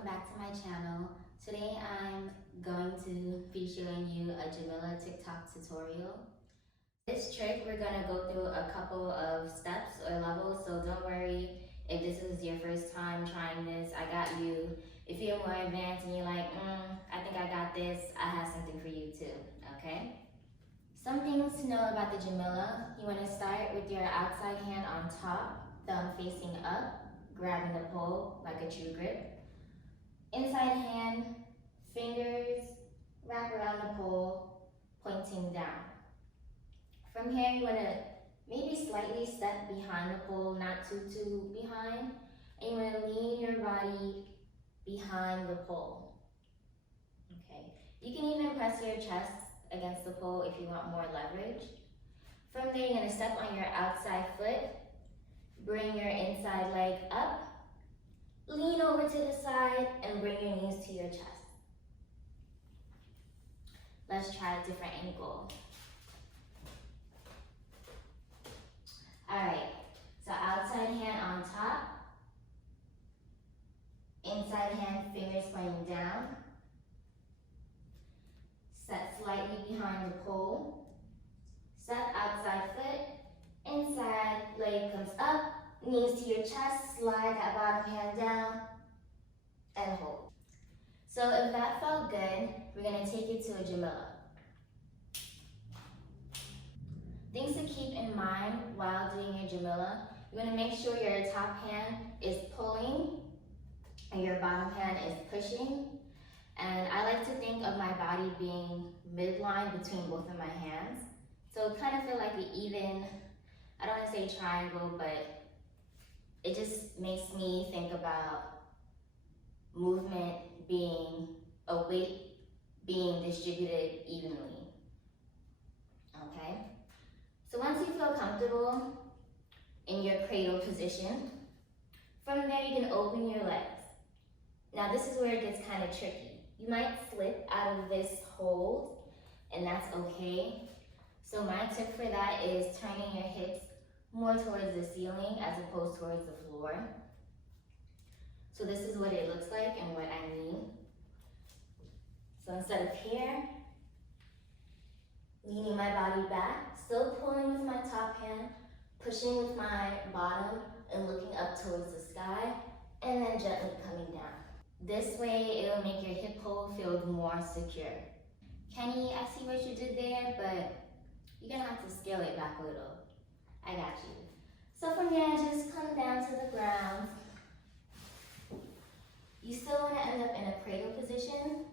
welcome back to my channel. Today I'm going to be showing you a Jamila TikTok tutorial. This trick we're going to go through a couple of steps or levels, so don't worry if this is your first time trying this. I got you. If you're more advanced and you're like, I think I got this, I have something for you too, okay? Some things to know about the Jamila. You want to start with your outside hand on top, thumb facing up, grabbing the pole like a true grip. Inside hand, fingers wrap around the pole, pointing down. From here, you want to maybe slightly step behind the pole, not too behind. And you want to lean your body behind the pole. Okay. You can even press your chest against the pole if you want more leverage. From there, you're going to step on your outside foot, bring your inside leg up, lean over to the side, and bring your knees to your chest. Let's try a different angle. Alright, so outside hand on top, inside hand, fingers pointing down. Set slightly behind the pole. Step outside foot, inside leg comes up, knees to your chest, slide that bottom hand down, and hold. So if that felt good, we're going to take it to a Jamila. Things to keep in mind while doing your Jamila, you want to make sure your top hand is pulling and your bottom hand is pushing. And I like to think of my body being midline between both of my hands. So kind of feel like an even, I don't want to say triangle, but it just makes me think about movement being a weight being distributed evenly. Okay? So once you feel comfortable in your cradle position, from there you can open your legs. Now this is where it gets kind of tricky. You might slip out of this hold, and that's okay. So my tip for that is turning your hips more towards the ceiling as opposed towards the floor. So this is what it looks like and what I mean. So instead of here, leaning my body back, still pulling with my top hand, pushing with my bottom and looking up towards the sky, and then gently coming down. This way, it'll make your hip hole feel more secure. Kenny, I see what you did there, but you're gonna have to scale it back a little. I got you. So from there, just come down to the ground. You still want to end up in a cradle position.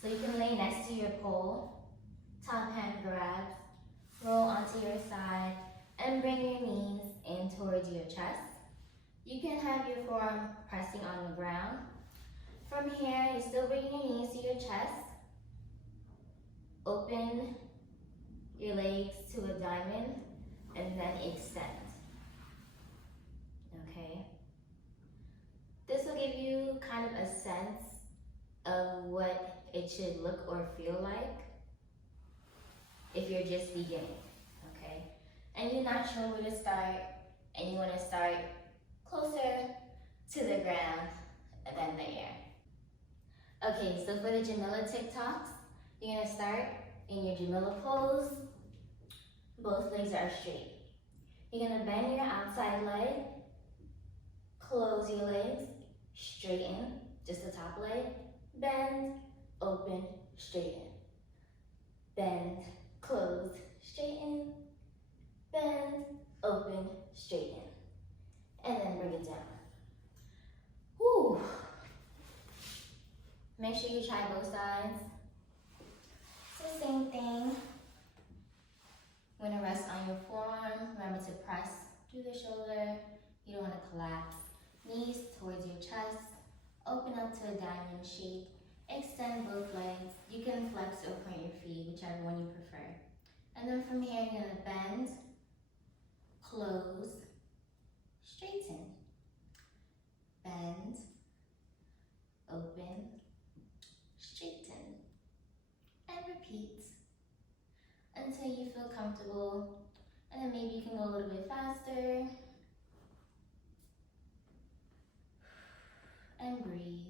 So you can lay next to your pole, top hand grabs, roll onto your side, and bring your knees in towards your chest. You can have your forearm pressing on the ground. From here, you still bring your knees to your chest. Open your legs to a diamond, and then extend. Okay? This will give you kind of a sense of what it should look or feel like if you're just beginning, okay? And you're not sure where to start, and you want to start closer to the ground than the air. Okay, so for the Jamila TikToks, you're going to start in your Jamila pose. Both legs are straight. You're going to bend your outside leg, close your legs, straighten, just the top leg, bend, open, straighten. Bend, close, straighten, bend, open, straighten. And then bring it down. Whew. Make sure you try both sides. So same thing. You want to rest on your forearm. Remember to press through the shoulder. You don't want to collapse. Knees towards your chest. Open up to a diamond shape. Extend both legs. You can flex or point your feet, whichever one you prefer. And then from here, you're going to bend, close, straighten. Bend, open, straighten, and repeat until you feel comfortable. And then maybe you can go a little bit faster. and breathe.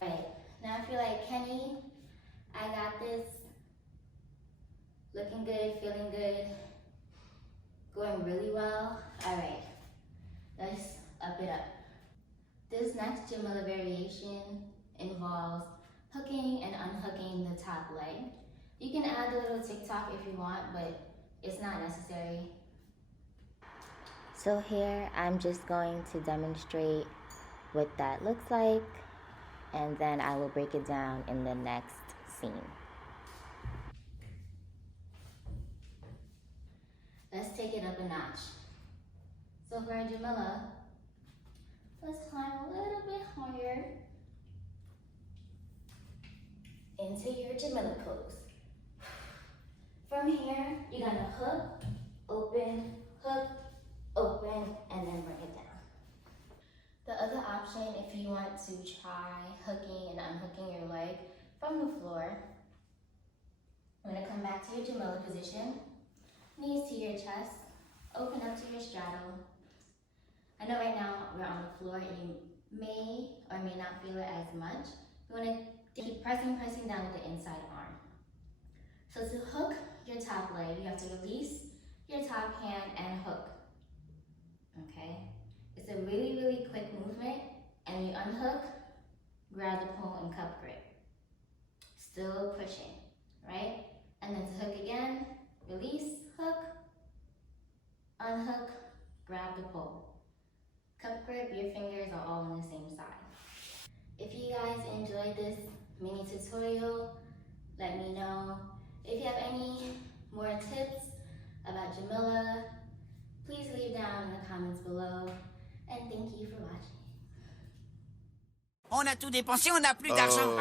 Right, now if you're like, Kenny, I got this, looking good, feeling good, going really well. All right, let's up it up. This next Jamilla variation involves hooking and unhooking the top leg. You can add a little TikTok if you want, but it's not necessary. So here I'm just going to demonstrate what that looks like, and then I will break it down in the next scene. Let's take it up a notch. So for our Jamilla, let's climb a little bit higher into your Jamilla pose. From here, you're gonna hook, open, and then bring it down. The other option, if you want to try hooking and unhooking your leg from the floor, I'm gonna come back to your Jamilla position, knees to your chest, open up to your straddle. I know right now we're on the floor and you may or may not feel it as much. You wanna keep pressing down at the inside arm. So to hook your top leg, you have to release your top hand and hook, okay? It's a really, really quick movement, and you unhook, grab the pole and cup grip. Still pushing, right? And then to hook again, release, hook, unhook, grab the pole. Cup grip, your fingers are all on the same side. If you guys enjoyed this mini tutorial, let me know. If you have any more tips about Jamilla, please leave down in the comments below. And thank you for watching. On a tout dépensé, on n'a plus d'argent.